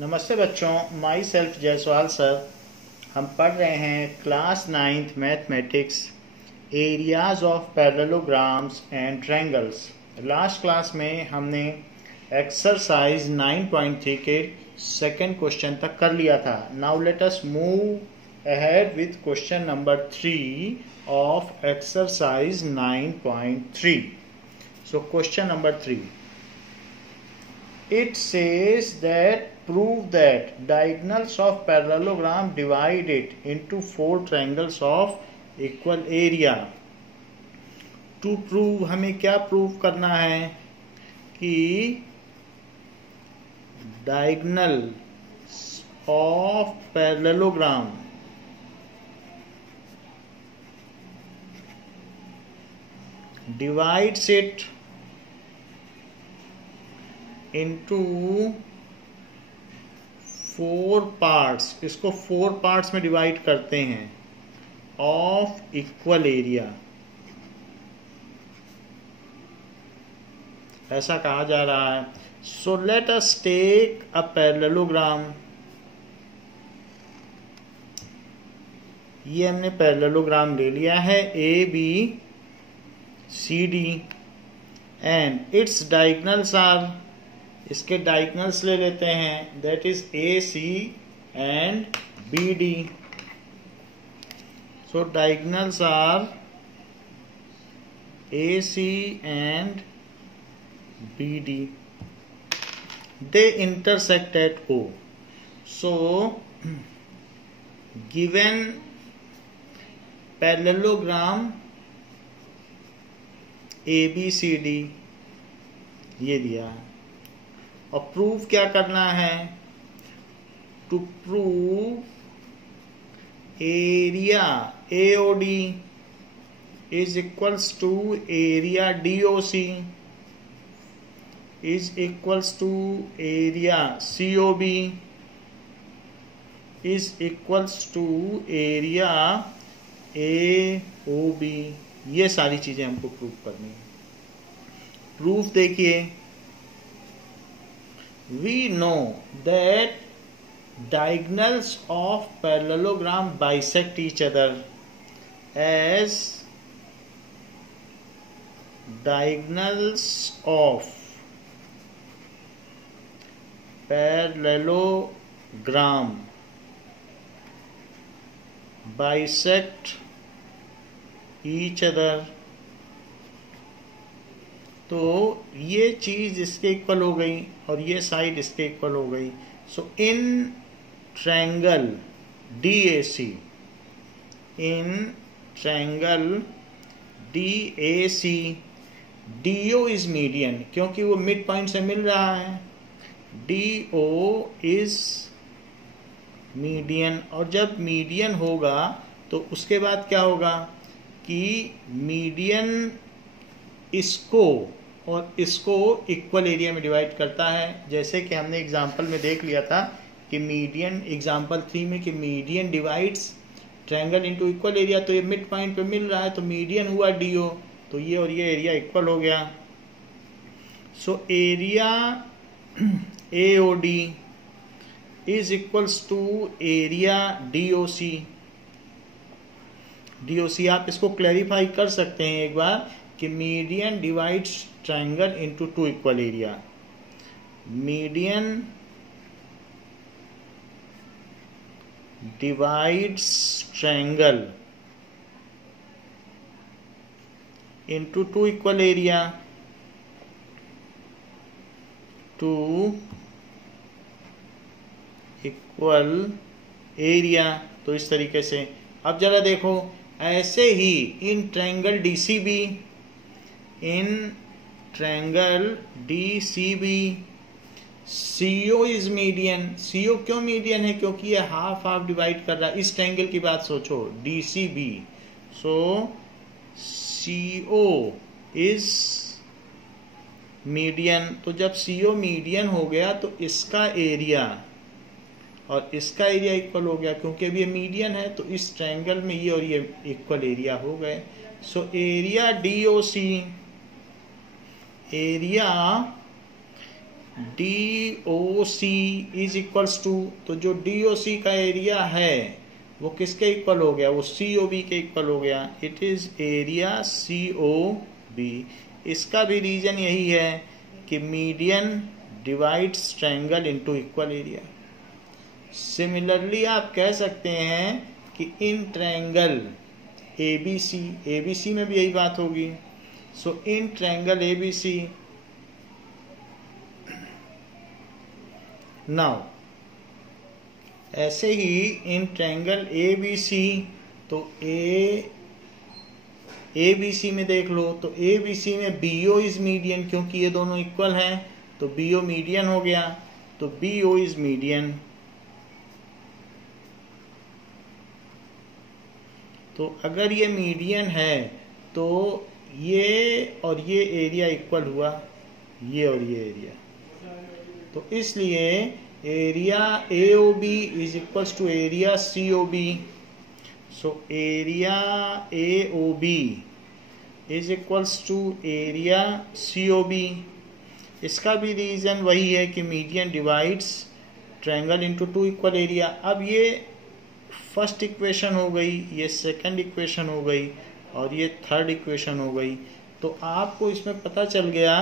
नमस्ते बच्चों, my self Jaiswal sir. हम पढ़ रहे हैं class 9th mathematics, areas of parallelograms and triangles. Last class में हमने एक्सरसाइज 9.3 के सेकेंड क्वेश्चन तक कर लिया था। Now let us move ahead with question number 3 of exercise 9.3। So question number 3, it says that prove that diagonals of parallelogram divide it into 4 triangles of equal area। to prove हमें क्या prove करना है कि diagonals of parallelogram divides it into 4 parts. इसको 4 parts में divide करते हैं of equal area, ऐसा कहा जा रहा है। So let us take a parallelogram. ये हमने पैरेललोग्राम ले लिया है A B C D and its diagonals are, इसके डायगोनल्स ले लेते हैं, that is A C and B D. So diagonals are A C and B D, they intersect at O। So given parallelogram A B C D ये दिया है, और prove क्या करना है? To prove area AOD is equals to area DOC is equals to area COB is equals to area AOB। ये सारी चीजें हमको प्रूव करनी है। प्रूफ देखिए, we know that diagonals of parallelogram bisect each other as diagonals of parallelogram bisect each other। तो ये चीज इसके इक्वल हो गई और ये साइड इसके इक्वल हो गई। So in triangle DAC, in triangle DAC DO is median, क्योंकि वो मिड पॉइंट से मिल रहा है। DO इज मीडियन, और जब मीडियन होगा तो उसके बाद क्या होगा कि मीडियन इसको और इसको इक्वल एरिया में डिवाइड करता है। जैसे कि हमने एग्जांपल में देख लिया था कि मीडियन, एग्जांपल 3 में, कि median divides triangle into equal area. तो ये मिड पॉइंट पे मिल रहा है तो मीडियन हुआ DO, तो ये और ये एरिया इक्वल हो गया। So area AOD is equals to area DOC। आप इसको क्लैरिफाई कर सकते हैं एक बार कि median divides triangle into 2 equal area. Median divides triangle into 2 equal area, 2 equal area. तो इस तरीके से अब जरा देखो, ऐसे ही in triangle DCB, in triangle DCB CO is median. CO क्यों मीडियन है? क्योंकि ये हाफ हाफ डिवाइड कर रहा है। इस ट्रायंगल की बात सोचो, DCB। So CO is median. तो जब CO मीडियन हो गया तो इसका एरिया और इसका एरिया इक्वल हो गया, क्योंकि अब ये मीडियन है तो इस ट्रायंगल में ये और ये इक्वल एरिया हो गए। So area DOC, area DOC is equals to, तो जो DOC का एरिया है वो किसके इक्वल हो गया, वो COB के इक्वल हो गया। It is area COB। इसका भी रीजन यही है कि median divides triangle into equal area. Similarly आप कह सकते हैं कि इन ट्रायंगल ABC में भी यही बात होगी। सो इन ट्रायंगल ABC, नाउ ऐसे ही इन ट्रायंगल ABC, तो ABC में देख लो, तो ABC में BO इज मीडियन, क्योंकि ये दोनों इक्वल हैं तो BO मीडियन हो गया, तो BO इज मीडियन। तो अगर ये मीडियन है तो ये और ये एरिया इक्वल हुआ, ये और ये एरिया, तो इसलिए area AOB is equals to area COB। So area AOB is equals to area COB। इसका भी रीजन वही है कि median divides triangle into two equal area. अब ये फर्स्ट इक्वेशन हो गई, ये सेकंड इक्वेशन हो गई और ये थर्ड इक्वेशन हो गई। तो आपको इसमें पता चल गया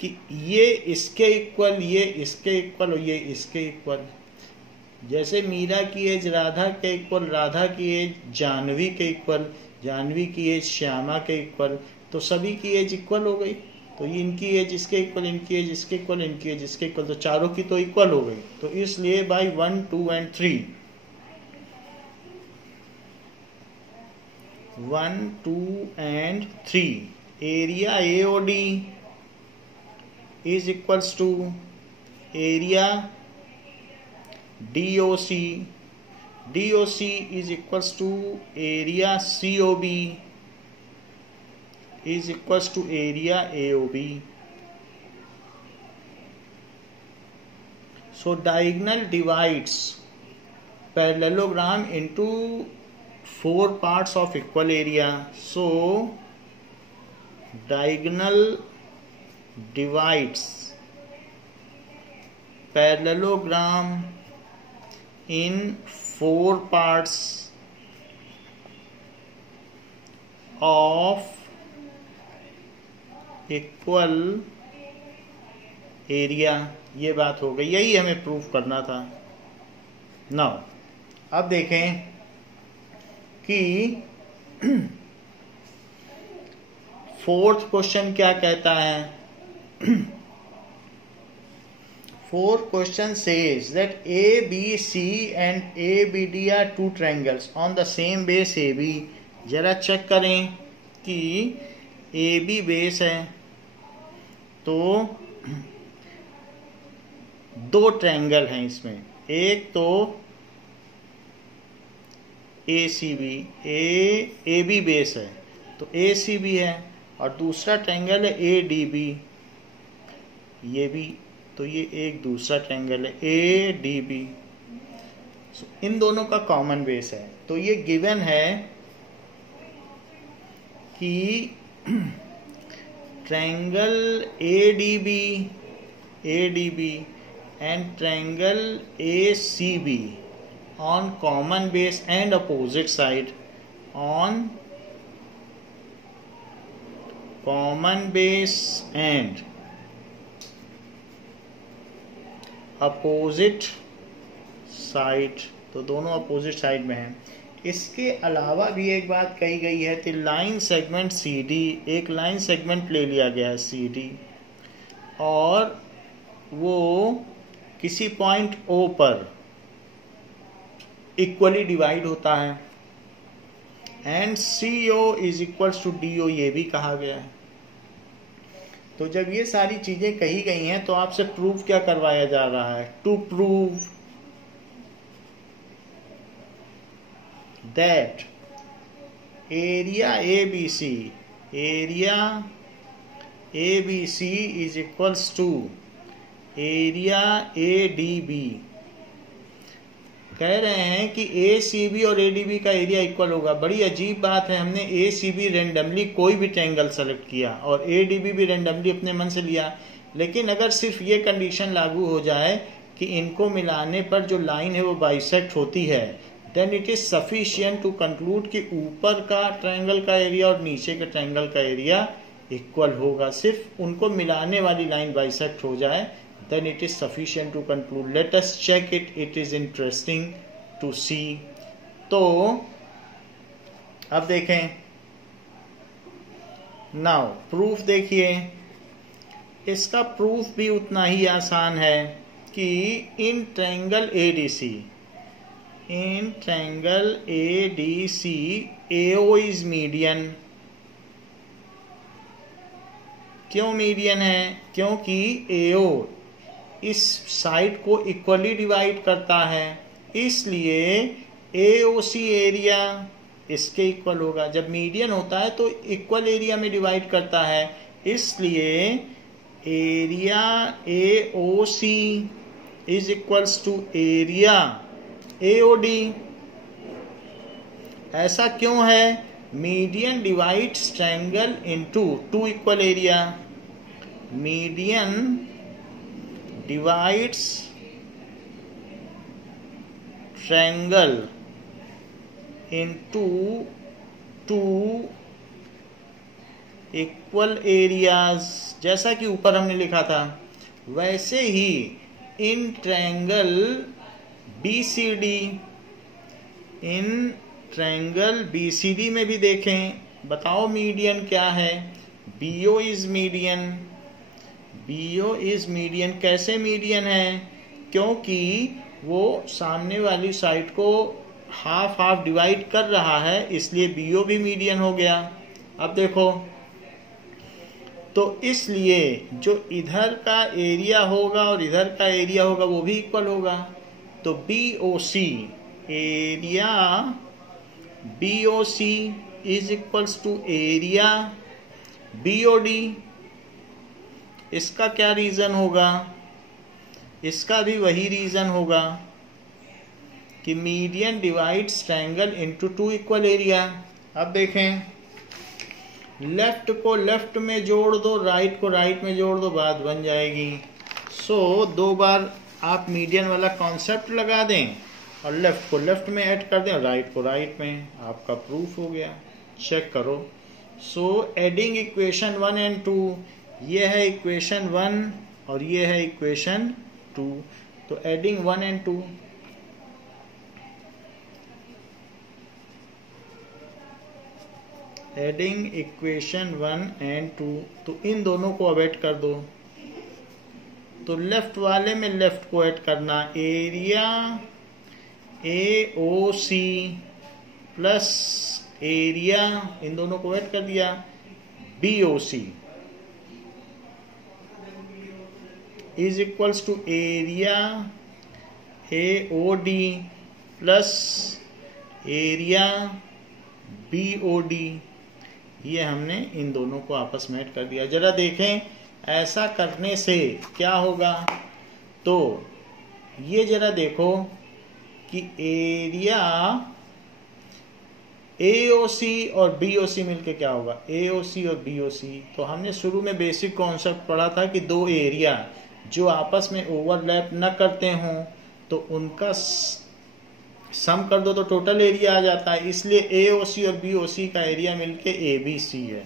कि ये इसके इक्वल, ये इसके इक्वल और ये इसके इक्वल। जैसे मीरा की एज राधा के इक्वल, राधा की एज जानवी के इक्वल, जानवी की एज श्यामा के इक्वल, तो सभी की एज इक्वल हो गई। तो ये इनकी एज इसके इक्वल, इनकी एज इसके इक्वल, इनकी एज इसके इक्वल, तो चारों की तो इक्वल हो गई। तो इसलिए by 1, 2 and 3, 1, 2 and 3 area AOD is equals to area DOC, DOC is equals to area COB is equals to area AOB. So diagonal divides parallelogram into 4 parts of equal area. So diagonal divides parallelogram in 4 parts of equal area। ये बात हो गई, यही हमें proof करना था। Now अब देखें कि फोर्थ क्वेश्चन क्या कहता है। Fourth question says that ABC and ABD are two triangles on the same base AB। जरा चेक करें कि AB बेस है तो दो ट्रायंगल हैं इसमें, एक तो ACB, AB बेस है तो ACB है, और दूसरा ट्रायंगल है ADB, ये भी, तो ये एक दूसरा ट्रायंगल है ADB। इन दोनों का कॉमन बेस है। तो ये गिवन है कि triangle ADB and triangle ACB on common base and opposite side, on common base and opposite side, तो दोनों अपोजिट साइड में हैं। इसके अलावा भी एक बात कही गई है कि लाइन सेगमेंट CD, एक लाइन सेगमेंट ले लिया गया है CD और वो किसी पॉइंट O पर इक्वली डिवाइड होता है, and CO is equals to DO, ये भी कहा गया है। तो जब ये सारी चीजें कही गई हैं तो आपसे प्रूफ क्या करवाया जा रहा है, to prove that area ABC is equals to area ADB। कह रहे हैं कि ACB और ADB का एरिया इक्वल होगा। बड़ी अजीब बात है, हमने ACB रेंडमली कोई भी ट्रायंगल सेलेक्ट किया और ADB भी रेंडमली अपने मन से लिया, लेकिन अगर सिर्फ ये कंडीशन लागू हो जाए कि इनको मिलाने पर जो लाइन है वो बाइसेक्ट होती है, then it is sufficient to conclude कि ऊपर का ट्रायंगल का एरिया और नीचे के ट्रायंगल का एरिया इक्वल होगा। सिर्फ उनको मिलाने वाली लाइन बाइसेक्ट हो जाए, then it is sufficient to conclude. Let us check it, it is interesting to see. तो अब देखें, नाउ प्रूफ देखिए। इसका प्रूफ भी उतना ही आसान है कि in triangle ADC, in triangle ADC AO is median. क्यों मीडियन है? क्योंकि AO इस साइड को इक्वली डिवाइड करता है, इसलिए AOC एरिया इसके इक्वल होगा। जब मीडियन होता है तो इक्वल एरिया में डिवाइड करता है, इसलिए area AOC is equals to area AOD। ऐसा क्यों है? Median divides triangle into two equal area. Median divides triangle into two equal areas. जैसा कि ऊपर हमने लिखा था, वैसे ही in triangle BCD, in triangle BCD में भी देखें। बताओ मीडियन क्या है? BO is median. BO is median. कैसे मीडियन है? क्योंकि वो सामने वाली साइड को हाफ हाफ डिवाइड कर रहा है, इसलिए BO भी मीडियन हो गया। अब देखो, तो इसलिए जो इधर का एरिया होगा और इधर का एरिया होगा वो भी इक्वल होगा। तो BOC area BOC is equals to area BOD। इसका क्या रीजन होगा? इसका भी वही रीजन होगा कि median divides triangle into two equal area. अब देखें, लेफ्ट को लेफ्ट में जोड़ दो, राइट को राइट में जोड़ दो, बात बन जाएगी। सो दो बार आप मीडियन वाला कॉन्सेप्ट लगा दें और लेफ्ट को लेफ्ट में ऐड कर दें और राइट को राइट में, आपका प्रूफ हो गया। चेक करो। सो एडिंग इक्वेशन 1 एंड 2, ये है इक्वेशन 1 और ये है इक्वेशन 2। तो adding 1 and 2, adding equation 1 and 2, तो इन दोनों को अब ऐड कर दो। तो लेफ्ट वाले में लेफ्ट को ऐड करना, एरिया AOC प्लस एरिया, इन दोनों को ऐड कर दिया BOC is equals to area AOD plus area BOD। ये हमने इन दोनों को आपस में ऐड कर दिया। जरा देखें ऐसा करने से क्या होगा। तो ये जरा देखो कि एरिया AOC और BOC मिलके क्या होगा, AOC और BOC। तो हमने शुरू में बेसिक कॉन्सेप्ट पढ़ा था कि दो एरिया जो आपस में ओवरलैप न करते हों तो उनका सम कर दो तो टोटल एरिया आ जाता है। इसलिए AOC और BOC का एरिया मिलके ABC है।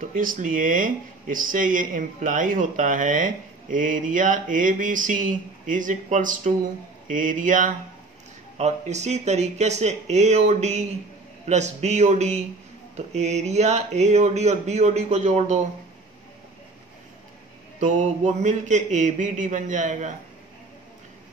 तो इसलिए इससे ये इम्प्लाई होता है area ABC is equals to area, और इसी तरीके से AOD प्लस BOD, तो एरिया AOD और BOD को जोड़ दो तो वो मिलके ABD बन जाएगा।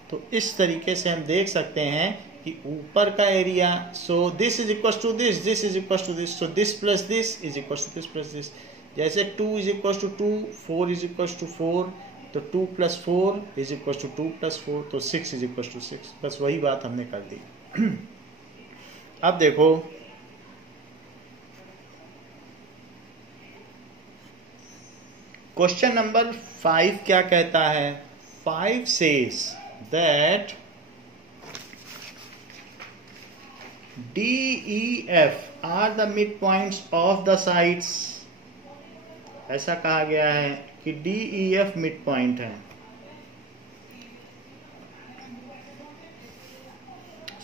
तो इस तरीके से हम देख सकते हैं कि ऊपर का area, so this is equal to this, this is equal to this, so this plus this is equal to this plus this. जैसे 2 is equal to 2, 4 is equal to 4, तो 2 plus 4 is equal to 2 plus 4, तो 6 is equal to 6। बस वही बात हमने कर दी। अब देखो क्वेश्चन नंबर 5 क्या कहता है। 5 says that D, E, F are the midpoints of the sides। ऐसा कहा गया है कि D E F mid point है।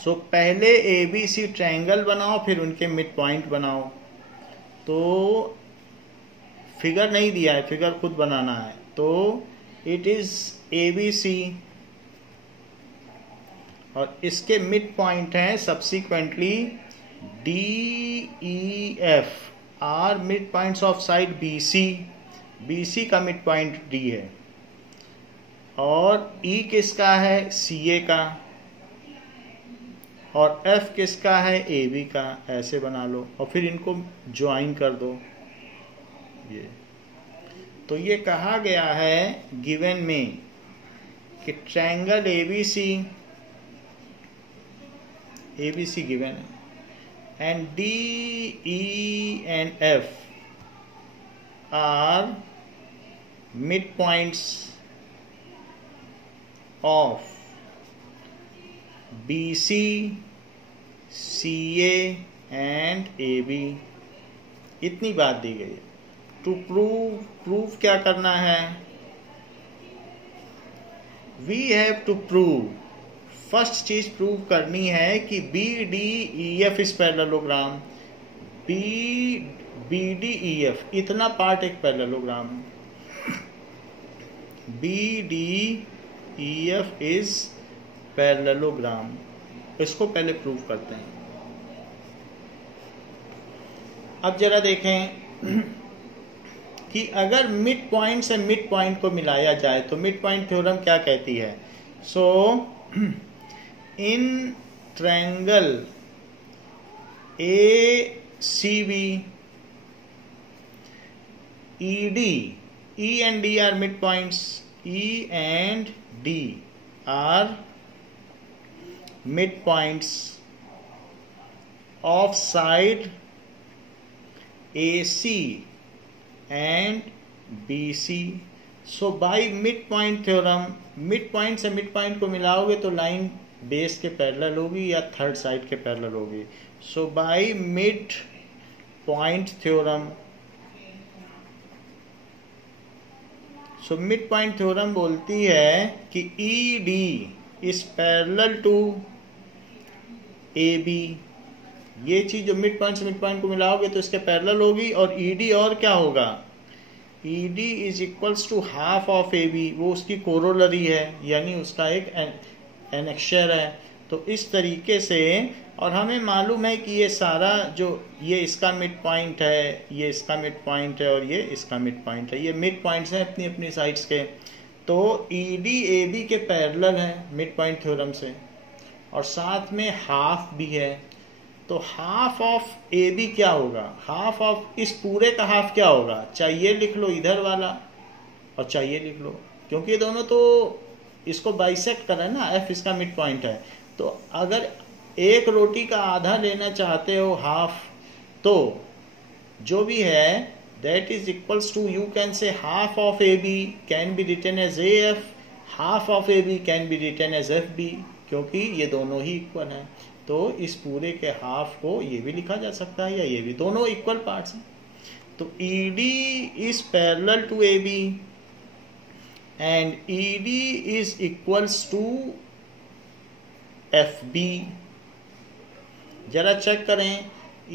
सो पहले ए बी सी ट्रायंगल बनाओ, फिर उनके मिड पॉइंट बनाओ। तो फिगर नहीं दिया है, फिगर खुद बनाना है। तो it is A B C और इसके मिड पॉइंट हैं subsequently D E F are mid points of side B C. B C का मिड पॉइंट डी है और ई किसका है, सी ए का, और एफ किसका है, ए बी का। ऐसे बना लो और फिर इनको ज्वाइन कर दो। ये तो ये कहा गया है गिवन में कि ट्रायंगल एबीसी गिवन है and D E and F are mid points of BC, CA and AB। इतनी बात दी गई है। टू प्रूव क्या करना है, we have to prove, first चीज प्रूव करनी है कि BDEF इज पैरेललोग्राम। BDEF इतना पार्ट एक पैरेललोग्राम है। BDEF is parallelogram. इसको पहले प्रूव करते हैं। अब जरा देखें कि अगर मिड पॉइंट से मिड पॉइंट को मिलाया जाए तो मिड पॉइंट थ्योरम क्या कहती है। So in triangle ACB ED, E and D are midpoints. E and D are midpoints of side AC and BC. So by midpoint theorem, midpoint से midpoint को मिलाओगे तो लाइन बेस के parallel होगी या third side के parallel होगी। So by midpoint theorem, so midpoint theorem बोलती है कि ED is parallel to AB। ये चीज जो मिड पॉइंट से मिड पॉइंट को मिलाओगे तो इसके पैरेलल होगी और ED और क्या होगा, ED is equals to half of AB। वो उसकी कोरोलरी है, यानी उसका एक एनेक्शर है। तो इस तरीके से, और हमें मालूम है कि ये सारा जो ये इसका मिड पॉइंट है, ये इसका मिड पॉइंट है और ये इसका मिड पॉइंट है, ये मिड पॉइंट्स हैं अपनी अपनी साइड्स के। तो ED AB के पैरेलल है मिड पॉइंट थ्योरम से, और साथ में हाफ भी है। तो हाफ ऑफ AB क्या होगा, हाफ ऑफ इस पूरे का हाफ क्या होगा, चाहिए लिख लो इधर वाला और चाहिए लिख लो, क्योंकि ये दोनों तो इसको बाइसेक्ट कर रहे हैं ना। F इसका मिड पॉइंट है। तो अगर एक रोटी का आधा लेना चाहते हो हाफ, तो जो भी है that is equals to, you can say half of AB can be written as AF, half of AB can be written as FB, क्योंकि ये दोनों ही इक्वल हैं। तो इस पूरे के हाफ को ये भी लिखा जा सकता है या ये भी, दोनों इक्वल पार्ट्स हैं। तो ED is parallel to AB and ED is equals to FB। जरा चेक करें,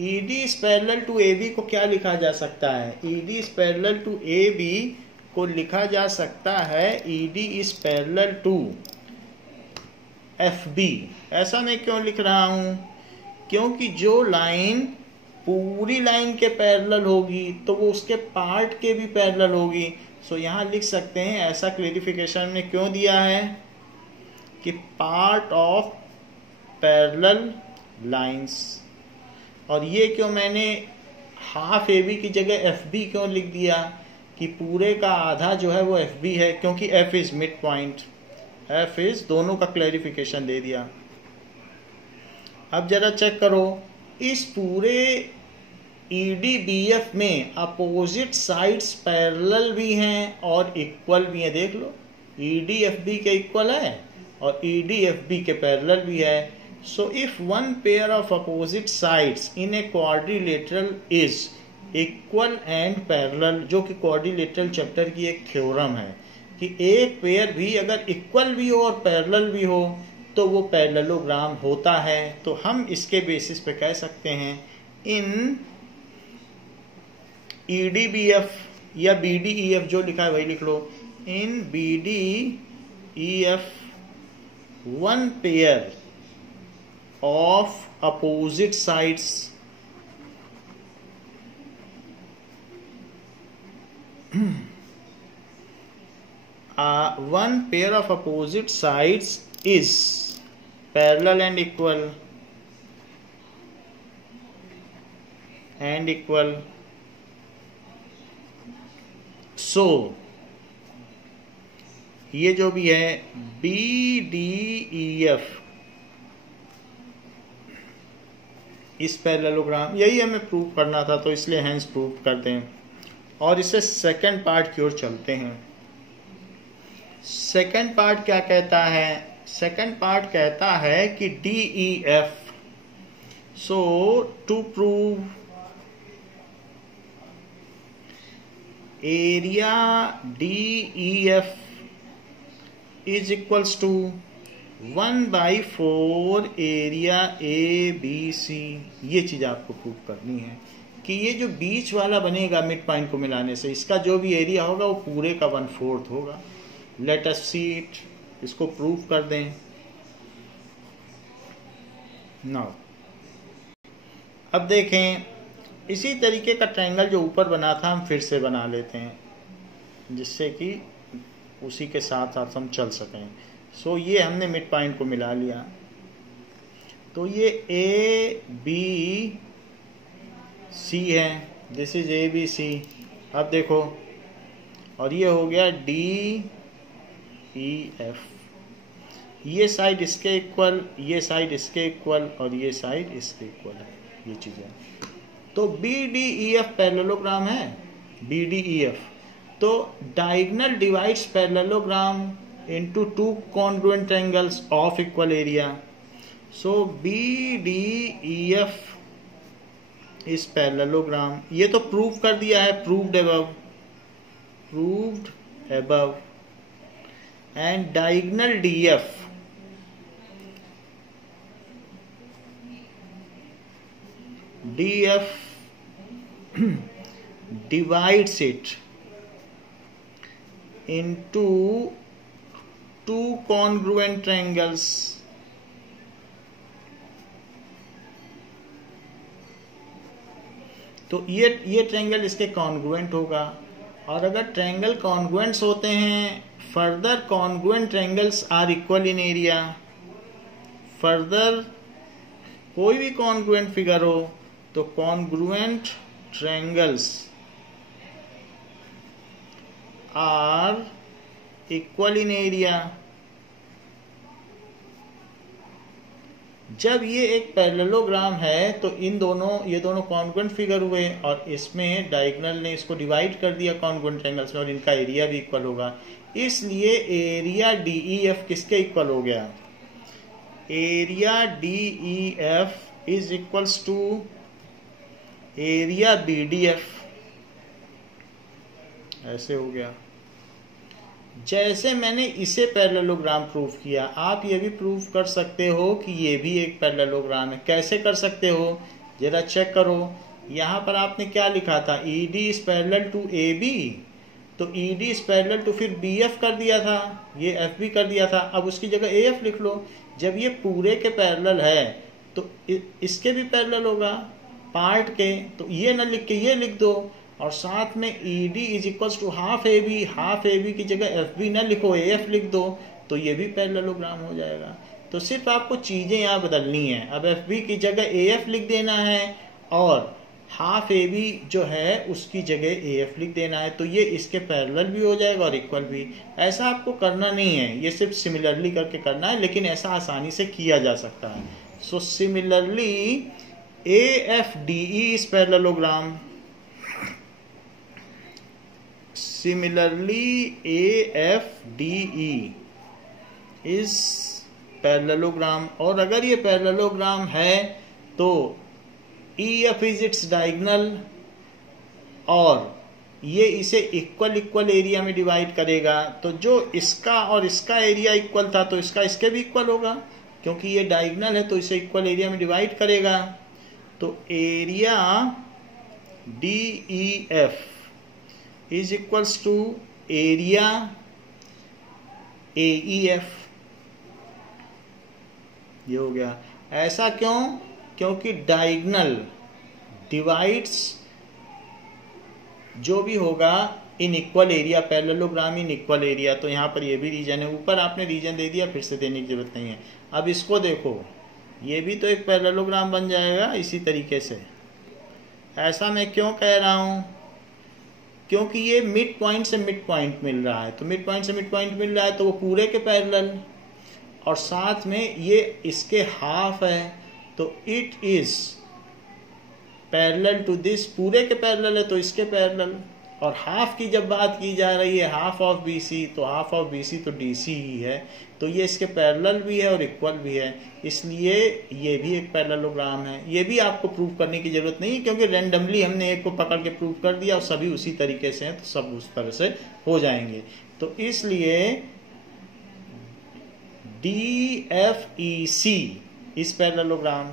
ED is parallel to AB को क्या लिखा जा सकता है, ED is parallel to AB को लिखा जा सकता है ED is parallel to FB। ऐसा मैं क्यों लिख रहा हूं, क्योंकि जो लाइन पूरी लाइन के पैरेलल होगी तो वो उसके पार्ट के भी पैरेलल होगी। सो यहां लिख सकते हैं, ऐसा क्लैरिफिकेशन में क्यों दिया है कि पार्ट ऑफ पैरेलल लाइंस। और ये क्यों मैंने हाफ AB की जगह FB क्यों लिख दिया कि पूरे का आधा जो है वो FB है, क्योंकि F is mid point, F is, दोनों का क्लैरिफिकेशन दे दिया। अब जरा चेक करो, इस पूरे EDBF में अपोजिट साइड्स पैरेलल भी हैं और इक्वल भी हैं। देख लो, EDFB के इक्वल है और EDFB के पैरेलल भी है। So if one pair of opposite sides in a quadrilateral is equal and parallel, जो कि क्वाड्रिलेटरल चैप्टर की एक थ्योरम है कि एक पेयर भी अगर इक्वल भी हो और पैरेलल भी हो तो वो पैरेललोग्राम होता है। तो हम इसके बेसिस पे कह सकते हैं इन EDBF या BDEF, जो लिखा है वही लिख लो, इन BDEF one pair of opposite sides one pair of opposite sides is parallel and equal so ये जो भी है BDEF इस पैरेललोग्राम, यही हमें प्रूव करना था तो इसलिए हैंस प्रूव करते हैं। और इससे सेकंड पार्ट की ओर चलते हैं। सेकंड पार्ट क्या कहता है? सेकंड पार्ट कहता है कि DEF, so to prove area DEF is equals to 1/4 area ABC। ये चीज आपको प्रूव करनी है कि ये जो बीच वाला बनेगा मिड पॉइंट को मिलाने से, इसका जो भी एरिया होगा वो पूरे का 1/4 होगा। लेट अस सी इट, इसको प्रूव कर दें। नाउ अब देखें, इसी तरीके का ट्रायंगल जो ऊपर बना था हम फिर से बना लेते हैं, जिससे कि उसी के साथ साथ हम चल सकें। सो ये हमने मिड पॉइंट को मिला लिया, तो ये ABC है, दिस इज ABC। अब देखो, और ये हो गया DEF। ये साइड इसके इक्वल, ये साइड इसके इक्वल और ये साइड इसके इक्वल है, ये चीजें। तो BDEF पैरेललोग्राम है, BDEF। तो diagonal divides parallelogram into two congruent triangles of equal area. So BDEF is parallelogram। ये तो प्रूव कर दिया है, proved above। and diagonal DEF divides it into two congruent triangles। तो ये ट्रायंगल इसके कॉन्ग्रुएंट होगा, और अगर ट्रायंगल कॉन्ग्रुएंट्स होते हैं, further congruent triangles are equal in area. Further कोई भी कॉन्ग्रुएंट फिगर हो तो congruent triangles are equal in area. जब ये एक पैरेललोग्राम है तो ये दोनों कॉन्ग्रुएंट फिगर हुए और इसमें डायगोनल ने इसको डिवाइड कर दिया कॉन्ग्रुएंट ट्रायंगल्स में, और इनका एरिया भी इक्वल होगा। इसलिए एरिया DEF किसके इक्वल हो गया? Area DEF is equals to area BDF। ऐसे हो गया। जैसे मैंने इसे पैरेललोग्राम प्रूव किया, आप ये भी प्रूव कर सकते हो कि ये भी एक पैरेललोग्राम है। कैसे कर सकते हो, जरा चेक करो। यहाँ पर आपने क्या लिखा था? ED is parallel to AB, तो ED इज पैरेलल टू फिर BF कर दिया था, ये FB कर दिया था। अब उसकी जगह AF लिख लो। जब ये पूरे के पैरेलल है तो इसके भी पैरेलल होगा पार्ट के, तो ये ना लिख के ये लिख दो, और साथ में ED is equals to half AB की जगह FB ना लिखो, AF लिख दो, तो ये भी पैरेललोग्राम हो जाएगा। तो सिर्फ आपको चीजें यहाँ बदलनी है। अब FB की जगह AF लिख देना है और हाफ AB जो है उसकी जगह AF लिख देना है, तो ये इसके पैरेलल भी हो जाएगा और इक्वल भी। ऐसा आपको करना नहीं है, ये सिर्फ सिमिलरली करके करना है, लेकिन ऐसा आसानी से किया जा सकता है। So similarly AFDE is parallelogram. Similarly, AFDE is parallelogram। और अगर ये पैरेललोग्राम है तो EF is its diagonal और ये इसे इक्वल एरिया में डिवाइड करेगा, तो जो इसका और इसका एरिया इक्वल था तो इसका इसके भी इक्वल होगा, क्योंकि ये डायगोनल है तो इसे इक्वल एरिया में डिवाइड करेगा। तो area DEF is equals to area AEF। ये हो गया। ऐसा क्यों? क्योंकि डायगोनल डिवाइड्स जो भी होगा in equal area, parallelogram in equal area. तो यहाँ पर ये भी रीजन है, ऊपर आपने रीजन दे दिया, फिर से देने की जरूरत नहीं है। अब इसको देखो, ये भी तो एक पैरेललोग्राम बन जाएगा इसी तरीके से। ऐसा मैं क्यों कह रहा हूँ? क्योंकि ये मिड पॉइंट से मिड पॉइंट मिल रहा है, तो मिड पॉइंट से मिड पॉइंट मिल रहा है तो वो पूरे के पैरेलल, और साथ में ये इसके हाफ है, तो it is parallel to this, पूरे के पैरेलल है तो इसके पैरेलल। और हाफ की जब बात की जा रही है, हाफ ऑफ BC, तो हाफ ऑफ BC तो DC ही है, तो ये इसके पैरेलल भी है और इक्वल भी है, इसलिए ये भी एक पैरेललोग्राम है। ये भी आपको प्रूव करने की जरूरत नहीं, क्योंकि रैंडमली हमने एक को पकड़ के प्रूव कर दिया और सभी उसी तरीके से हैं, तो सब उस तरह से हो जाएंगे। तो इसलिए DFEC इस पैरेललोग्राम,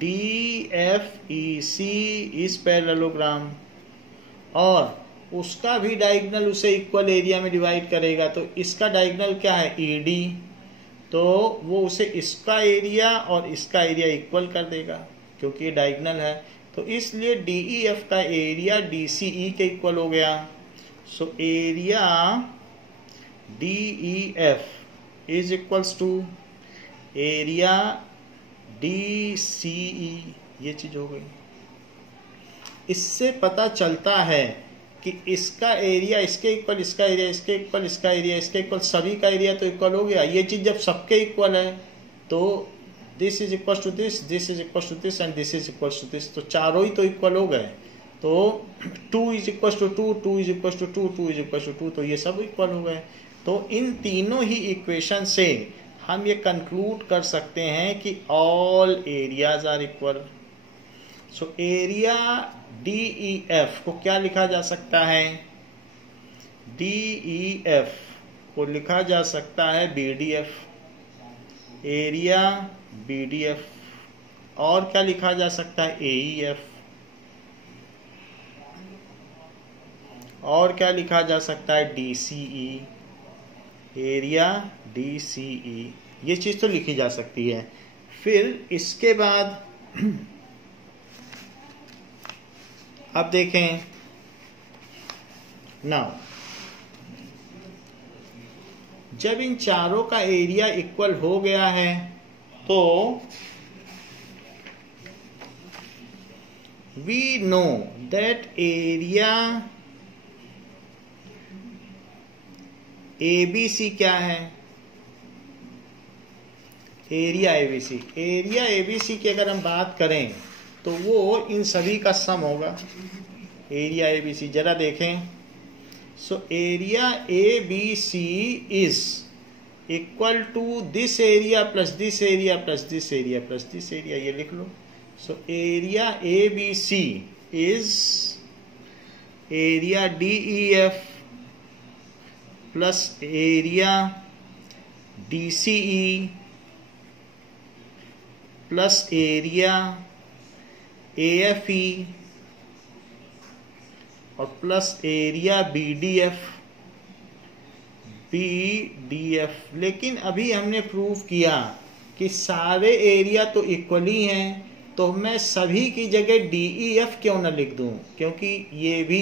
DFEC इस पैरेललोग्राम, और उसका भी डायगोनल उसे इक्वल एरिया में डिवाइड करेगा। तो इसका डायगोनल क्या है? ED, तो वो उसे इसका एरिया और इसका एरिया इक्वल कर देगा, क्योंकि ये डायगोनल है। तो इसलिए DEF का एरिया DCE के इक्वल हो गया। So area DEF is equals to area DCE। ये चीज हो गई। इससे पता चलता है कि इसका एरिया इसके इक्वल, इसका एरिया इसके इक्वल, इसका एरिया इसके इक्वल, सभी का एरिया तो इक्वल हो गया। ये चीज जब सबके इक्वल है तो this is equal to this, this is equal to this and this is equal to this, तो चारों ही तो इक्वल हो गए। तो 2 is equal to 2, 2 is equal to 2, 2 is equal to 2, तो ये सब इक्वल हो गए। तो इन तीनों ही इक्वेशन से हम ये कंक्लूड कर सकते हैं कि all areas are equal. So area DEF को क्या लिखा जा सकता है? DEF को लिखा जा सकता है BDF, एरिया BDF। और क्या लिखा जा सकता है? AEF। और क्या लिखा जा सकता है? DCE, area DCE। ये चीज तो लिखी जा सकती है। फिर इसके बाद अब देखें, नाउ जब इन चारों का एरिया इक्वल हो गया है तो we know that area ABC क्या है? एरिया ABC की अगर हम बात करें तो वो इन सभी का सम होगा, एरिया ABC। जरा देखें, so area ABC is equal to this area plus this area plus this area plus this area, ये लिख लो। So area ABC is area DEF plus area DCE plus area AFE और plus area BDF। लेकिन अभी हमने prove किया कि सारे एरिया तो इक्वली हैं, तो मैं सभी की जगह DEF क्यों ना लिख दूं? क्योंकि ये भी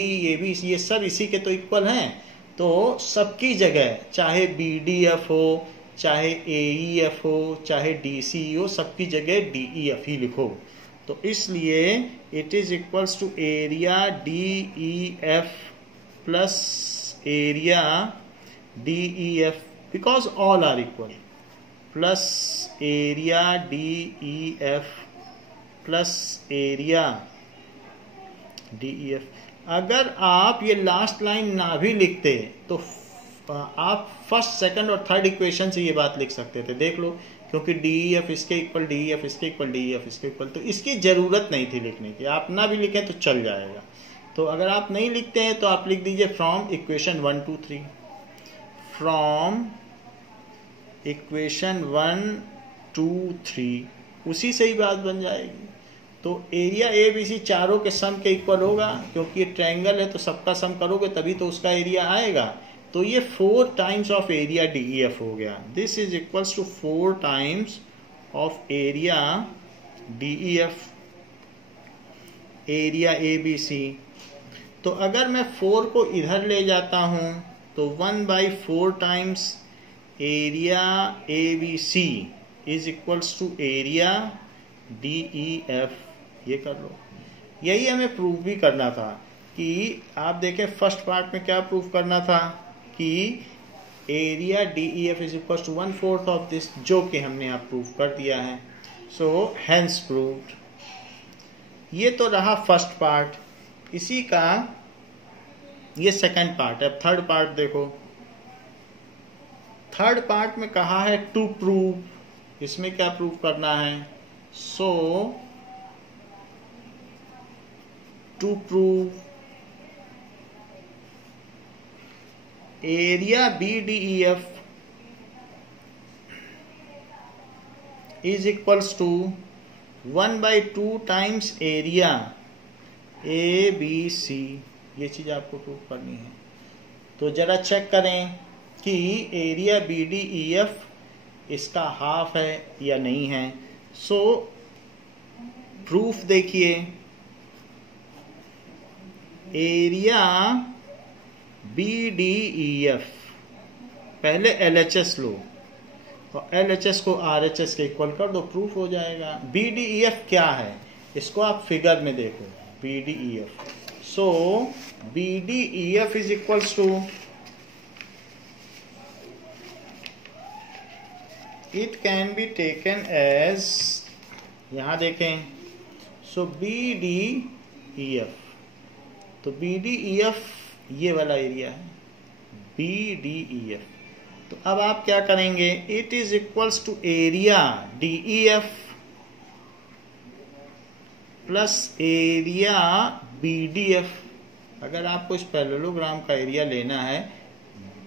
ये सब इसी के तो इक्वल हैं, तो सबकी जगह चाहे BDF हो, चाहे AEF हो, चाहे DCE हो, सबकी जगह DEF ही लिखो। तो इसलिए it is equals to area DEF plus area DEF because all are equal, plus area DEF plus area DEF। अगर आप ये लास्ट लाइन ना भी लिखते तो आप फर्स्ट, सेकंड और थर्ड इक्वेशन से ये बात लिख सकते थे। देख लो, क्योंकि DEF इसके इक्वल, DEF इसके इक्वल, DEF इसके इक्वल, तो इसकी ज़रूरत नहीं थी लिखने की। आप ना भी लिखें तो चल जाएगा। तो अगर आप नहीं लिखते हैं तो आप लिख दीजिए फ्रॉम इक्वेशन 1 2 3, फ्रॉम इक्वेशन 1 2 3, उसी से ही बात बन जाएगी। तो एरिया ABC चारों के सम के इक्वल होगा, क्योंकि ये ट्रायंगल है तो सबका सम करोगे तभी तो उसका एरिया आएगा। तो ये 4 टाइम्स ऑफ एरिया DEF हो गया। This is equals to 4 times of area DEF, area ABC। तो अगर मैं 4 को इधर ले जाता हूं तो 1/4 times area ABC is equals to area DEF। ये कर लो। यही हमें प्रूव भी करना था कि आप देखें फर्स्ट पार्ट में क्या प्रूव करना था कि area DEF is equal to 1/4 of this, जो कि हमने आप प्रूव कर दिया है। So hence proved. ये तो रहा फर्स्ट पार्ट। इसी का ये सेकंड पार्ट है। अब थर्ड पार्ट देखो। थर्ड पार्ट में कहा है टू प्रूव। इसमें क्या प्रूव करना है? So to prove area BDEF is equals to 1/2 times area ABC। ये चीज आपको प्रूव करनी है। तो जरा चेक करें कि एरिया BDEF इसका हाफ है या नहीं है। सो प्रूफ देखिए, एरिया BDEF, पहले LHS लो और LHS को RHS के इक्वल कर दो, प्रूफ हो जाएगा। BDEF क्या है इसको आप फिगर में देखो। BDEF, so BDEF is equals to, it can be taken as, यहां देखें, सो BDEF, तो BDEF ये वाला एरिया है BDEF। तो अब आप क्या करेंगे? It is equals to area DEF plus area BDF। अगर आपको इस पैरेललोग्राम का एरिया लेना है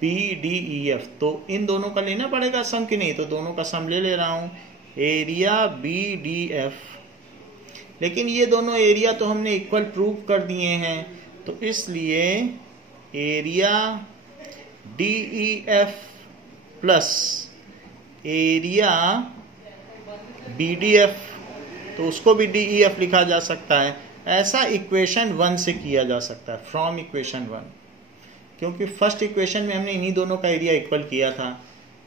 BDEF तो इन दोनों का लेना पड़ेगा सम, कि नहीं? तो दोनों का सम ले रहा हूं, एरिया BDF। लेकिन ये दोनों एरिया तो हमने इक्वल प्रूव कर दिए हैं, तो इसलिए area DEF plus area BDF, तो उसको भी DEF लिखा जा सकता है। ऐसा इक्वेशन 1 से किया जा सकता है, फ्रॉम इक्वेशन 1, क्योंकि फर्स्ट इक्वेशन में हमने इन्हीं दोनों का एरिया इक्वल किया था।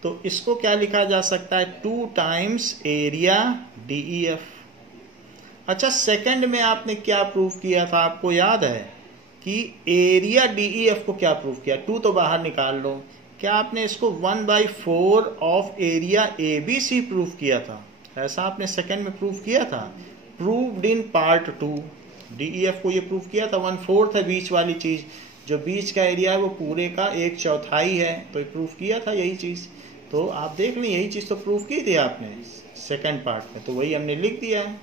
तो इसको क्या लिखा जा सकता है? 2 टाइम्स एरिया DEF। अच्छा, सेकंड में आपने क्या प्रूफ किया था? आपको याद है कि एरिया DEF को क्या प्रूफ किया? 2 तो बाहर निकाल लो। क्या आपने इसको 1/4 ऑफ एरिया ABC प्रूफ किया था? ऐसा आपने सेकंड में प्रूफ किया था। Proved in part 2। DEF को ये प्रूफ किया था 1/4 है बीच वाली चीज, जो बीच का एरिया है वो पूरे का 1/4 है, तो ये प्रूफ किया था यही चीज। तो आप देख लें, यही चीज तो प्रूफ की थी आपने सेकंड पार्ट में, तो वही हमने लिख दिया है।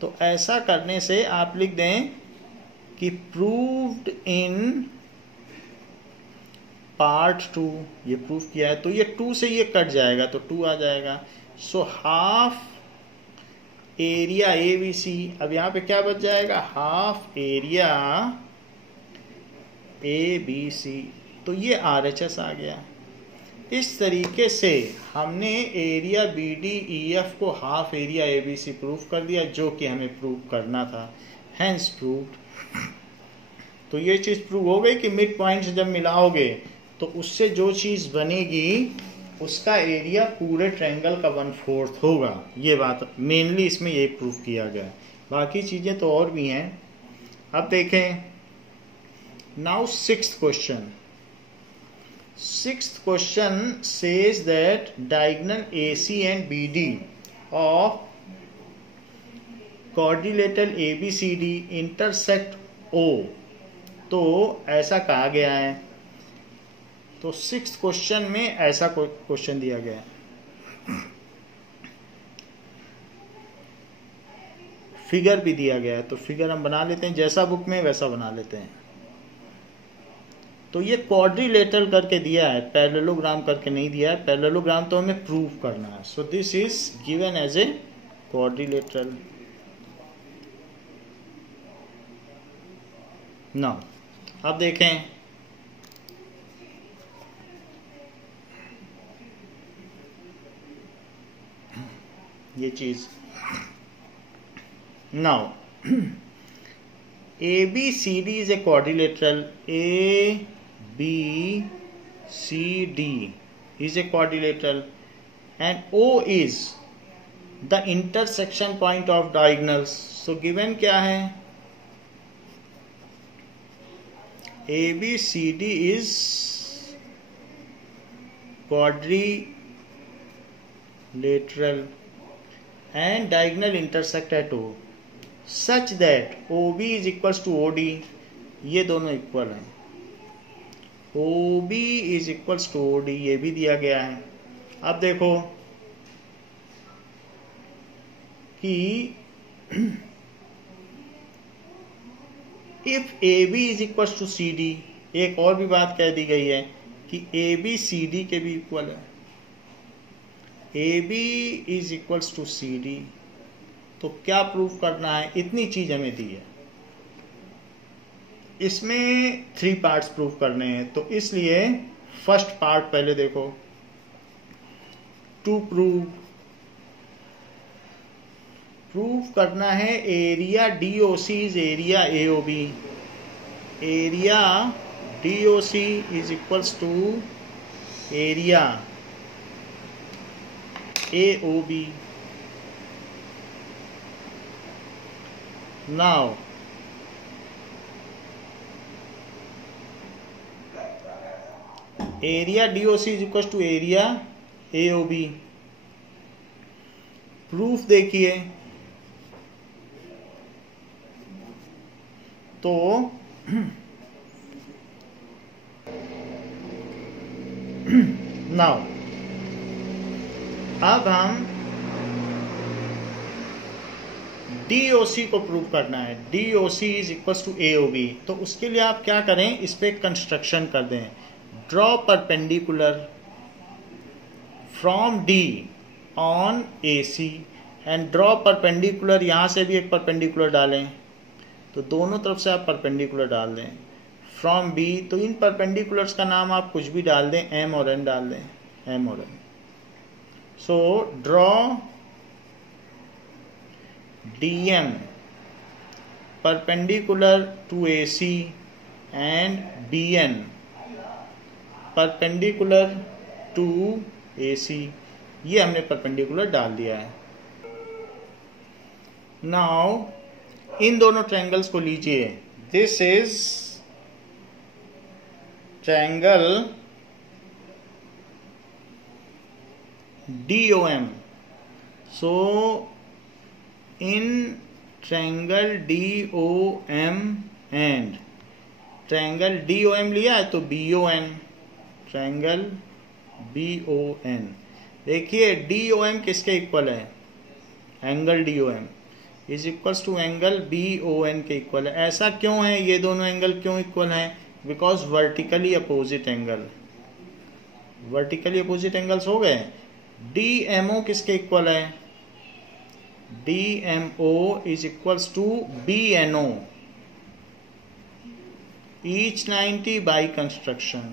तो ऐसा करने से आप लिख दें कि प्रूव्ड इन पार्ट 2, ये प्रूफ किया है। तो ये 2 से ये कट जाएगा तो 2 आ जाएगा। सो हाफ एरिया ABC, अब यहां पे क्या बच जाएगा? Half area ABC। तो ये RHS आ गया। इस तरीके से हमने एरिया BDEF को हाफ एरिया ABC प्रूफ कर दिया, जो कि हमें प्रूफ करना था। Hence proved. तो ये चीज प्रूव हो गई कि मिड पॉइंट जब मिलाओगे तो उससे जो चीज बनेगी उसका एरिया पूरे ट्रायंगल का 1/4 होगा। ये बात मेनली इसमें ये प्रूफ किया गया। बाकी चीजें तो और भी हैं। अब देखें, now sixth question. Sixth question says that diagonal AC and BD of quadrilateral ABCD intersect O। तो ऐसा कहा गया है। तो सिक्स्थ क्वेश्चन में ऐसा क्वेश्चन दिया गया है। फिगर भी दिया गया है, तो फिगर हम बना लेते हैं, जैसा बुक में वैसा बना लेते हैं। तो ये क्वाड्रिलेटरल करके दिया है, पैरेललोग्राम करके नहीं दिया है। पैरेललोग्राम तो हमें प्रूव करना है। So this is given as a quadrilateral. Now अब देखें, ये चीज। Now ABCD is a quadrilateral. ABCD is a quadrilateral, and O is the intersection point of diagonals. So given क्या है? ABCD is quadrilateral and diagonal intersect at O such that OB is equals to OD. ये दोनों equal हैं। OB is equals to OD, ये भी दिया गया है। अब देखो कि if AB is equals to CD, एक और भी बात कह दी गई है कि AB CD के भी इक्वल है। AB is equals to CD, तो क्या प्रूफ करना है? इतनी चीज हमें दी है, इसमें 3 पार्ट्स प्रूफ करने हैं। तो इसलिए फर्स्ट पार्ट पहले देखो, टू प्रूफ करना है area DOC is area AOB। Area DOC is equals to area AOB। Now area DOC is equals to area AOB। Proof देखिए, तो नाउ अब हम DOC को प्रूव करना है। DOC is equals to AOB। तो उसके लिए आप क्या करें, इस पे कंस्ट्रक्शन कर दें। Draw perpendicular from D on AC and draw perpendicular, यहां से भी एक परपेंडिकुलर डालें, तो दोनों तरफ से आप परपेंडिकुलर डाल दें। फ्रॉम B, तो इन परपेंडिकुलर्स का नाम आप कुछ भी डाल दें, M और N डाल दें, M और N। So draw DM perpendicular to AC and BN perpendicular to AC, ये हमने परपेंडिकुलर डाल दिया है। नाउ इन दोनों ट्रायंगल्स को लीजिए, this is triangle DOM। So in triangle DOM and triangle DOM लिया है तो BON, triangle BON। देखिए DOM किसके इक्वल है? Angle DOM is equals to angle BON के इक्वल है। ऐसा क्यों है? ये दोनों एंगल क्यों इक्वल हैं? Because vertically opposite angle, vertically opposite angles हो गए। DMO किसके इक्वल है? DMO is equals to BNO, each 90 by construction,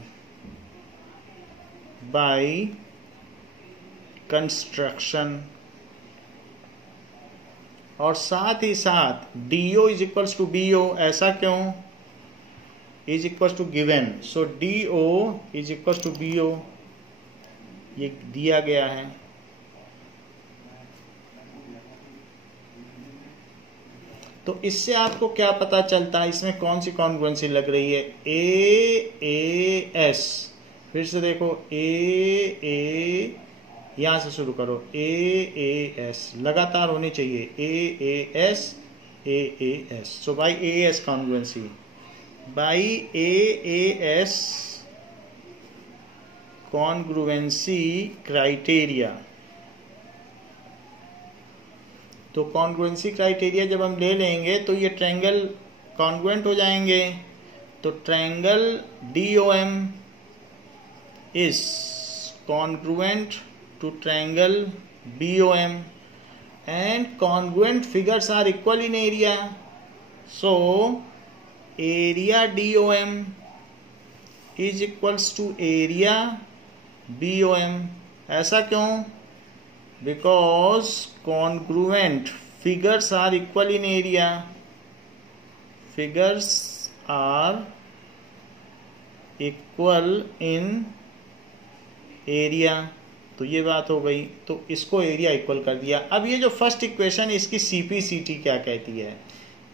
और साथ ही साथ DO is equals to BO। ऐसा क्यों? is equals to given, so DO is equals to BO, ये दिया गया है। तो इससे आपको क्या पता चलता है, इसमें कौन सी कॉन्ग्रुएंसी लग रही है? AAS, फिर से देखो AA, यहां से शुरू करो, AAS लगातार होनी चाहिए, AAS। So by AAS congruency, by AAS congruency criteria, तो कॉन्ग्रुएंसी क्राइटेरिया जब हम ले लेंगे तो ये ट्रायंगल कॉन्ग्रुएंट हो जाएंगे। तो triangle DOM is congruent to triangle BOM and congruent figures are equal in area, so area DOM is equals to area BOM। ऐसा क्यों? Because congruent figures are equal in area, figures are equal in area। तो ये बात हो गई, तो इसको area equal कर दिया। अब ये जो फर्स्ट इक्वेशन है इसकी CPCT क्या कहती है?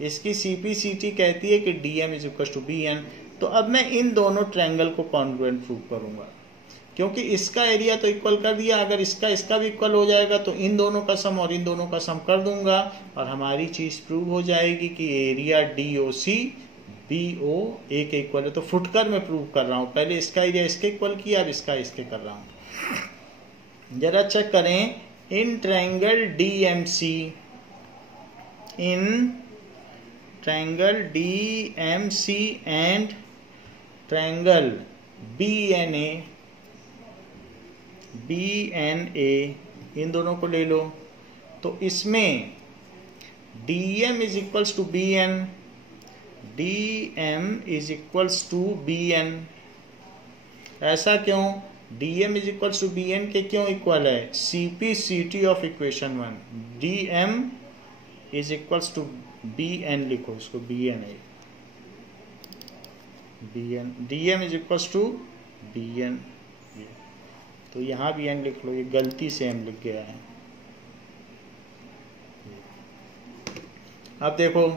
इसकी CPCT कहती है कि DM is equal to BN। तो अब मैं इन दोनों ट्रायंगल को कॉन्ग्रुएंट प्रूव करूंगा, क्योंकि इसका एरिया तो इक्वल कर दिया, अगर इसका भी इक्वल हो जाएगा तो इन दोनों का सम और इन दोनों का सम कर दूंगा और हमारी चीज प्रूव हो जाएगी कि एरिया DOC BO एक इक्वल है। तो फुटकर मैं प्रूव कर रहा हूं, पहले इसका एरिया इसके इक्वल किया, अब इसका इसके कर रहा हूं। जरा चेक करें, in triangle DMC, in triangle DMC and triangle BNA, इन दोनों को ले लो। तो इसमें DM is equals to BN, DM is equals to BN। ऐसा क्यों? DM is equals to BN के क्यों इक्वल है? CPCT of equation 1, DM is equals to BN, लिखो इसको BN है, BN, DM is equals to BN। तो यहां BN लिख लो, ये गलती से हम लिख गया है। अब देखो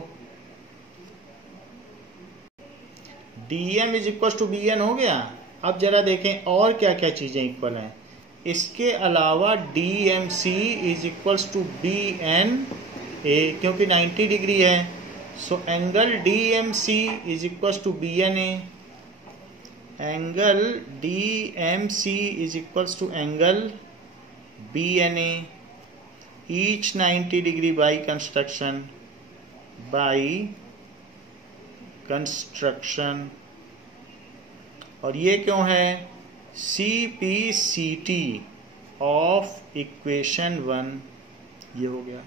DM is equals to BN हो गया। अब जरा देखें और क्या क्या चीजें इक्वल हैं। इसके अलावा DMC is equals to BNA, क्योंकि 90 डिग्री है। So angle DMC is equals to BNA, angle DMC is equals to angle BNA, each 90 degree by construction. और ये क्यों है? CPCT ऑफ इक्वेशन 1, ये हो गया।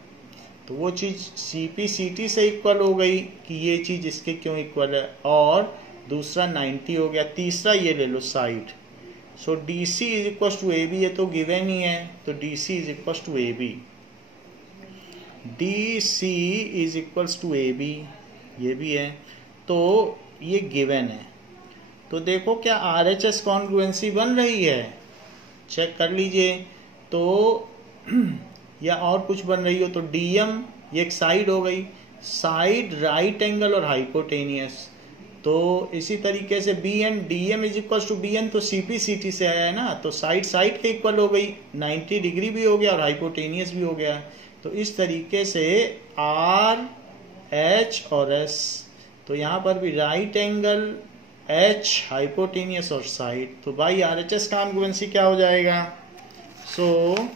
तो वो चीज CPCT से इक्वल हो गई कि ये चीज इसके क्यों इक्वल है, और दूसरा 90 हो गया। तीसरा ये ले लो side, so DC is equal to AB, ये तो गिवन ही है, तो DC is equal to AB, DC is equal to AB, ये भी है, तो ये गिवन है। तो देखो क्या RHS कॉन्ग्रुएंसी बन रही है, चेक कर लीजिए। तो या और कुछ बन रही हो तो DM, ये एक साइड हो गई, साइड राइट एंगल और हाइपोटेनियस। तो इसी तरीके से BN, DM is equal to BN, तो CPCT से आया है ना, तो साइड साइड के इक्वल हो गई, 90 डिग्री भी हो गया और हाइपोटेनियस भी हो गया। तो इस तरीके से R, H और S, तो यहाँ पर भी राइट एंगल, H, हाइपोटेनियस और साइड। तो बाई RHS कॉन्ग्रुएंसी क्या हो जाएगा? सो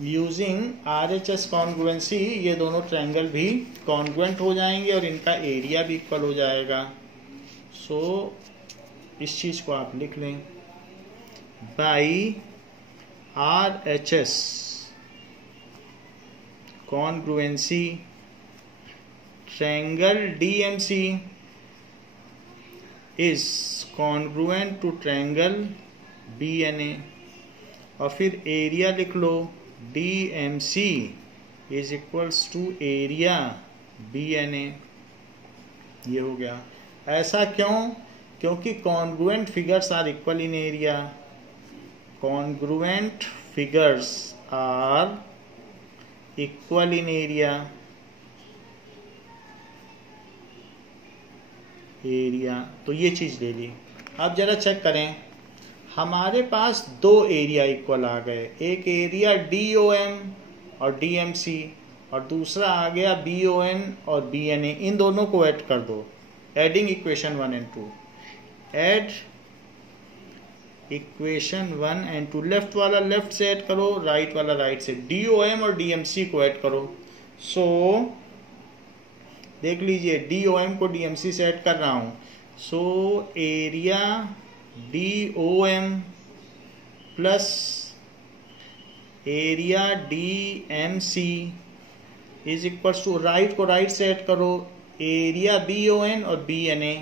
यूजिंग RHS कॉन्ग्रुएंसी ये दोनों ट्रायंगल भी कॉन्ग्रुएंट हो जाएंगे और इनका एरिया भी इक्वल हो जाएगा। सो इस चीज को आप लिख लें, by RHS congruency triangle DMC is congruent to triangle BNA, और फिर एरिया लिख लो, DMC is equals to area BNA, ये हो गया। ऐसा क्यों? क्योंकि congruent figures are equal in area, congruent figures are equal in area, तो ये चीज ले ली। अब जरा चेक करें, हमारे पास दो एरिया इक्वल आ गए, एक एरिया DOM और DMC और दूसरा आ गया BON और BNA। इन दोनों को ऐड कर दो, adding equation 1 and 2, add equation 1 and 2, left वाला लेफ्ट से ऐड करो, राइट वाला राइट से, DOM और DMC को ऐड करो। सो देख लीजिए, DOM को DMC से ऐड कर रहा हूं। So area DOM plus area DMC is equal to, right को राइट से ऐड करो, एरिया BON और BNA,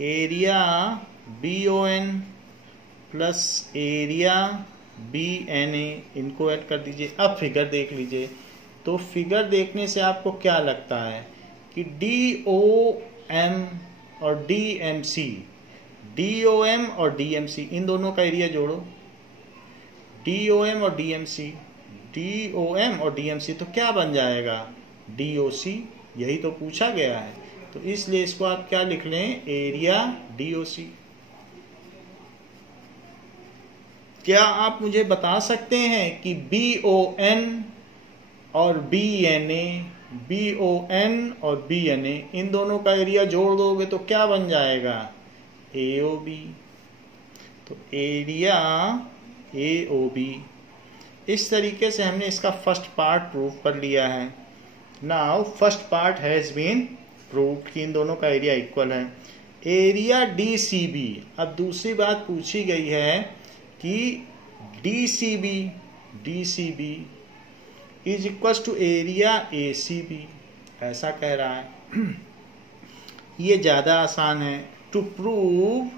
area BON plus area BNA, इनको ऐड कर दीजिए। अब फिगर देख लीजिए। तो फिगर देखने से आपको क्या लगता है कि DOM और DMC, DOM और DMC, इन दोनों का एरिया जोड़ो, DOM और DMC, DOM और DMC, तो क्या बन जाएगा? DOC। यही तो पूछा गया है, तो इसलिए इसको आप क्या लिख लें? Area DOC। क्या आप मुझे बता सकते हैं कि BON और BNA, BON और BNA, इन दोनों का एरिया जोड़ दोगे तो क्या बन जाएगा? AOB। तो एरिया AOB। इस तरीके से हमने इसका फर्स्ट पार्ट प्रूव कर लिया है। Now first part has been proved कि इन दोनों का एरिया इक्वल है। एरिया DCB, अब दूसरी बात पूछी गई है कि DCB is equal to area ACB, ऐसा कह रहा है। ये ज्यादा आसान है। To prove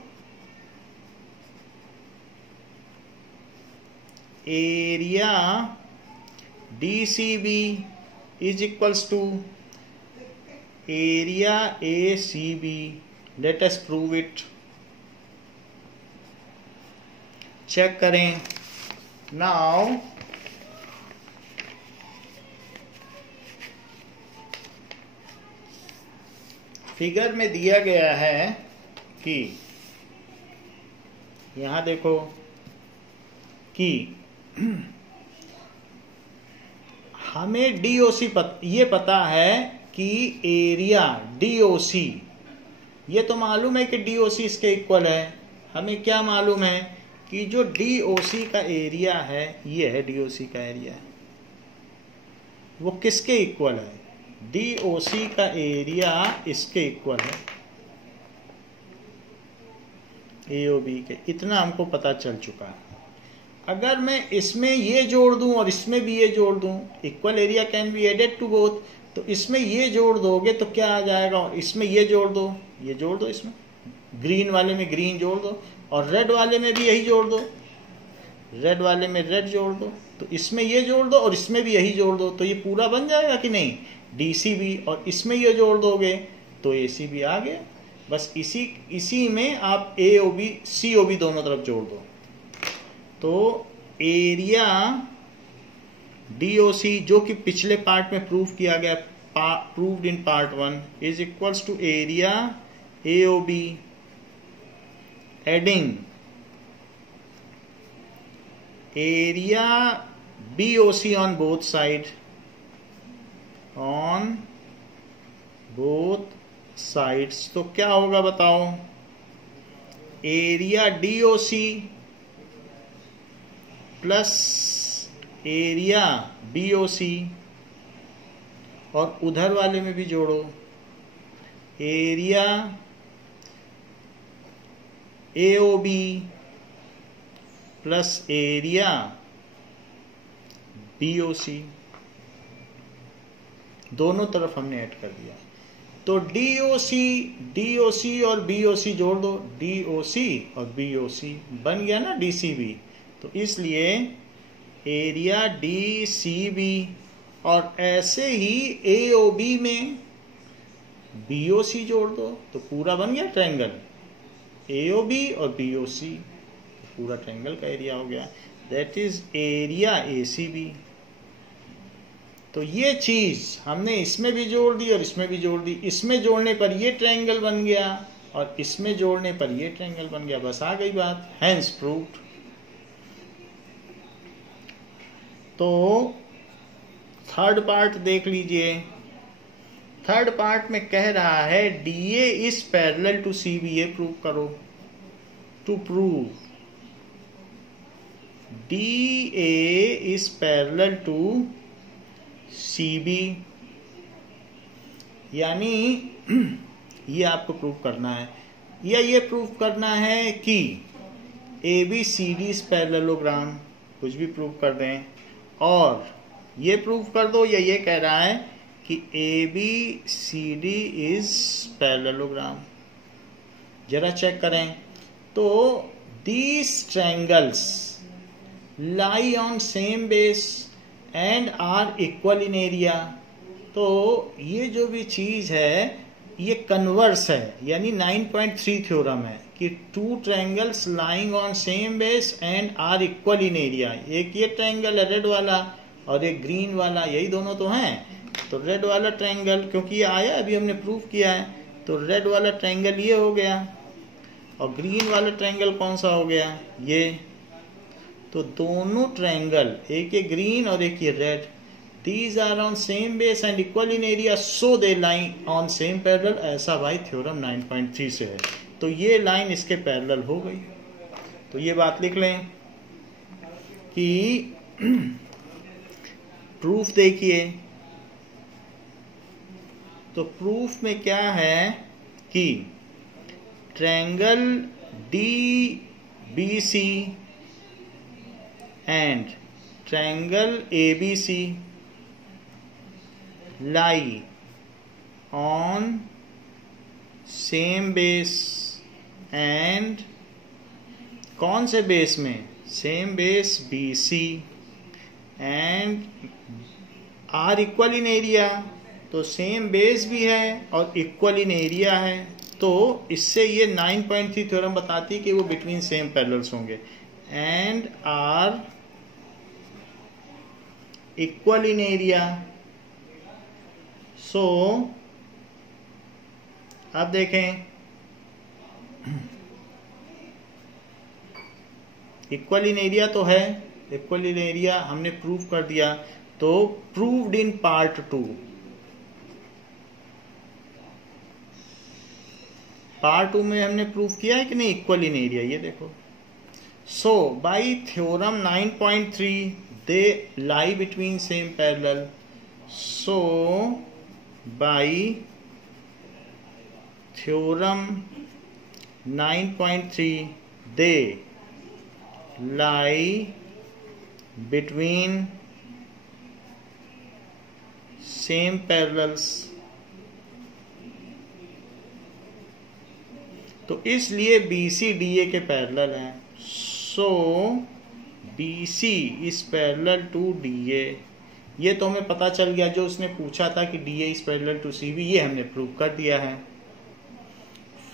area DCB is equals to area ACB, let us prove it। Check करें। नाउ फिगर में दिया गया है कि यहां देखो कि हमें DOC ये पता है कि एरिया DOC, ये तो मालूम है कि DOC इसके इक्वल है। हमें क्या मालूम है कि जो DOC का एरिया है, ये है DOC का एरिया, वो किसके इक्वल है? DOC का एरिया इसके इक्वल है, AOB के। इतना हमको पता चल चुका है। अगर मैं इसमें ये जोड़ दूं और इसमें भी ये जोड़ दूं, equal area can be added to both, तो इसमें ये जोड़ दोगे तो क्या आ जाएगा? इसमें ये जोड़ दो, ये जोड़ दो, इसमें ग्रीन वाले में ग्रीन जोड़ दो, और रेड वाले में भी यही जोड़ दो, रेड वाले में रेड जोड़ दो, तो इसमें ये जोड़ दो और इसमें भी यही जोड़ दो, तो ये पूरा बन जाएगा कि नहीं? DCB, और इसमें ये जोड़ दोगे तो ACB आ गया। बस इसी में आप AOB COB दोनों तरफ जोड़ दो। तो एरिया DOC, जो कि पिछले पार्ट में प्रूव किया गया, proved in part 1, is equals to area AOB adding area BOC on both side, on both sides. तो क्या होगा बताओ? Area DOC plus area BOC, और उधर वाले में भी जोड़ो, area AOB plus area BOC, दोनों तरफ हमने ऐड कर दिया। तो DOC और BOC जोड़ दो, DOC और BOC बन गया ना DCB। तो इसलिए एरिया DCB, और ऐसे ही AOB में BOC जोड़ दो तो पूरा बन गया ट्रायंगल, AOB और BOC, पूरा ट्रायंगल का एरिया हो गया। That is area ACB। तो ये चीज हमने इसमें भी जोड़ दी और इसमें भी जोड़ दी। इसमें जोड़ने पर ये ट्रायंगल बन गया और इसमें जोड़ने पर ये ट्रायंगल बन गया। बस आ गई बात, हैंस प्रूव्ड। तो थर्ड पार्ट देख लीजिए। थर्ड पार्ट में कह रहा है DA is parallel to CB, ये प्रूव करो। to prove DA is parallel to CB, यानी ये आपको प्रूव करना है, या ये प्रूव करना है कि ABCD इज पैरेललोग्राम, कुछ भी प्रूव कर दें, और ये प्रूव कर दो, या ये कह रहा है कि ABCD इज पैरेललोग्राम। जरा चेक करें तो these triangles lie on same base and are equal in area। तो ये जो भी चीज है ये कन्वर्स है, यानी 9.3 थ्योरम है कि two triangles lying on same base and are equal in area. एक ये ट्रायंगल है रेड वाला और एक ग्रीन वाला, यही दोनों तो हैं। तो रेड वाला ट्रायंगल, क्योंकि ये आया अभी हमने प्रूव किया है, तो रेड वाला ट्रायंगल ये हो गया, और ग्रीन वाला ट्रायंगल कौन सा हो गया, ये। तो दोनों ट्रायंगल, एक ये ग्रीन और एक ये red, these are on same base and equal in area so they lie on same parallel। ऐसा भाई थ्योरम 9.3 से है, तो ये लाइन इसके पैरेलल हो गई। तो ये बात लिख लें कि प्रूफ देखिए, तो प्रूफ में क्या है कि triangle DBC and triangle ABC lie on same base and कौन से बेस में, same base BC and are equal in area. तो सेम बेस भी है और इक्वल इन एरिया है, तो इससे ये 9.3 थ्योरम बताती है कि वो बिटवीन सेम पैरेलल्स होंगे। And are equal in area, so अब देखें इक्वल इन एरिया तो है, इक्वल इन एरिया हमने प्रूव कर दिया। तो प्रूव्ड इन पार्ट 2, पार्ट 2 में हमने प्रूव किया है कि नहीं इक्वल इन एरिया, ये देखो। So by theorem 9.3 they lie between same parallel. So by theorem 9.3 they lie between same parallels। तो इसलिए BC DA के पैरेलल हैं। So BC is parallel to DA, ये तो हमें पता चल गया। जो उसने पूछा था कि DA is parallel to CB, ये हमने प्रूव कर दिया है।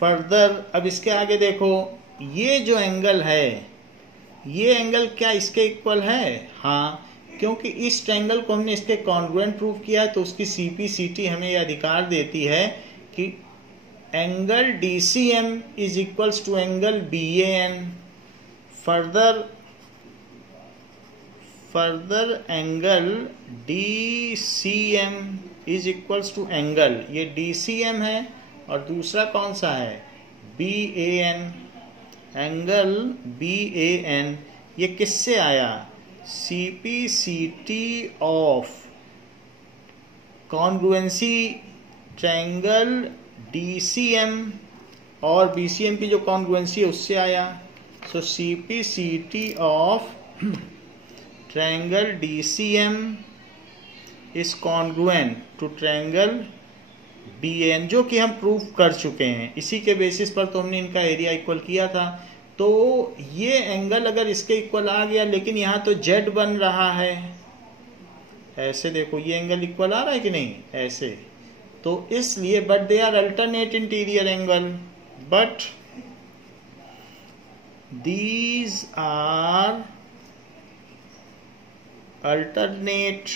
फर्दर अब इसके आगे देखो, ये जो एंगल है, ये एंगल क्या इसके इक्वल है? हाँ, क्योंकि इस ट्रायंगल को हमने इसके कॉन्ग्रुएंट प्रूव किया है, तो उसकी CPCT हमें यह अधिकार देती है कि angle DCM is equals to angle BAN। Further angle DCM is equals to angle, ये DCM है और दूसरा कौन सा है? BAN। एंगल BAN ये किससे आया? CPCT of congruency triangle DCM और BCM की जो कॉन्ग्रुएंसी है उससे आया। सो CPCT of triangle DCM is congruent to triangle BAN, जो कि हम प्रूव कर चुके हैं। इसी के बेसिस पर तो हमने इनका एरिया इक्वल किया था। तो ये एंगल अगर इसके इक्वल आ गया, लेकिन यहाँ तो Z बन रहा है, ऐसे देखो ये एंगल इक्वल आ रहा है कि नहीं, ऐसे। तो इसलिए but they are alternate interior angle, but these are alternate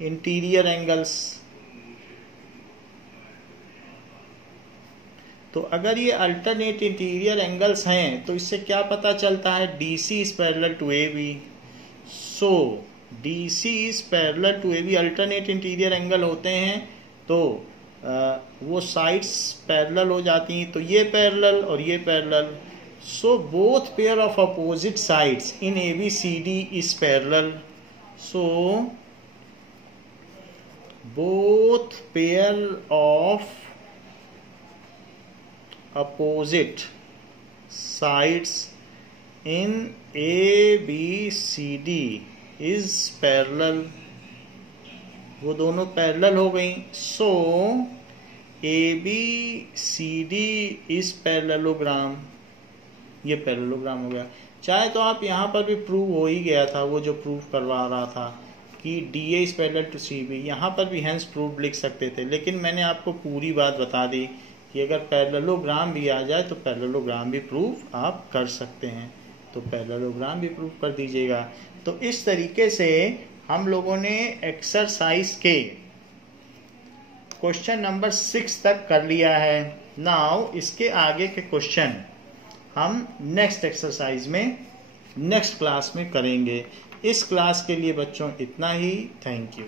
interior angles. तो अगर ये अल्टरनेट इंटीरियर एंगल्स हैं तो इससे क्या पता चलता है? DC is parallel to AB। So DC is parallel to AB, alternate interior angle होते हैं तो वो साइड्स पैरेलल हो जाती हैं। तो ये पैरेलल और ये parallel, So both pair of opposite sides in ABCD is parallel. So both pair of opposite sides in ABCD is parallel. वो दोनों पैरेलल हो गई. So ABCD is parallelogram. ये पैरेललोग्राम हो गया. चाहे तो आप यहाँ पर भी प्रूव हो ही गया था, वो जो प्रूव करवा रहा था कि DA is parallel to CB, यहाँ पर भी हेंस प्रूव लिख सकते थे, लेकिन मैंने आपको पूरी बात बता दी कि अगर पैरेललोग्राम भी आ जाए तो पैरेललोग्राम भी प्रूव आप कर सकते हैं, तो पैरेललोग्राम भी प्रूव कर दीजिएगा. तो इस तरीके से हम लोगों ने एक्सरसाइज के क्वेश्चन नंबर 6 तक कर लिया है. नाउ इसके आगे के क्वेश्चन हम नेक्स्ट एक्सरसाइज में नेक्स्ट क्लास में करेंगे. इस क्लास के लिए बच्चों इतना ही. Thank you.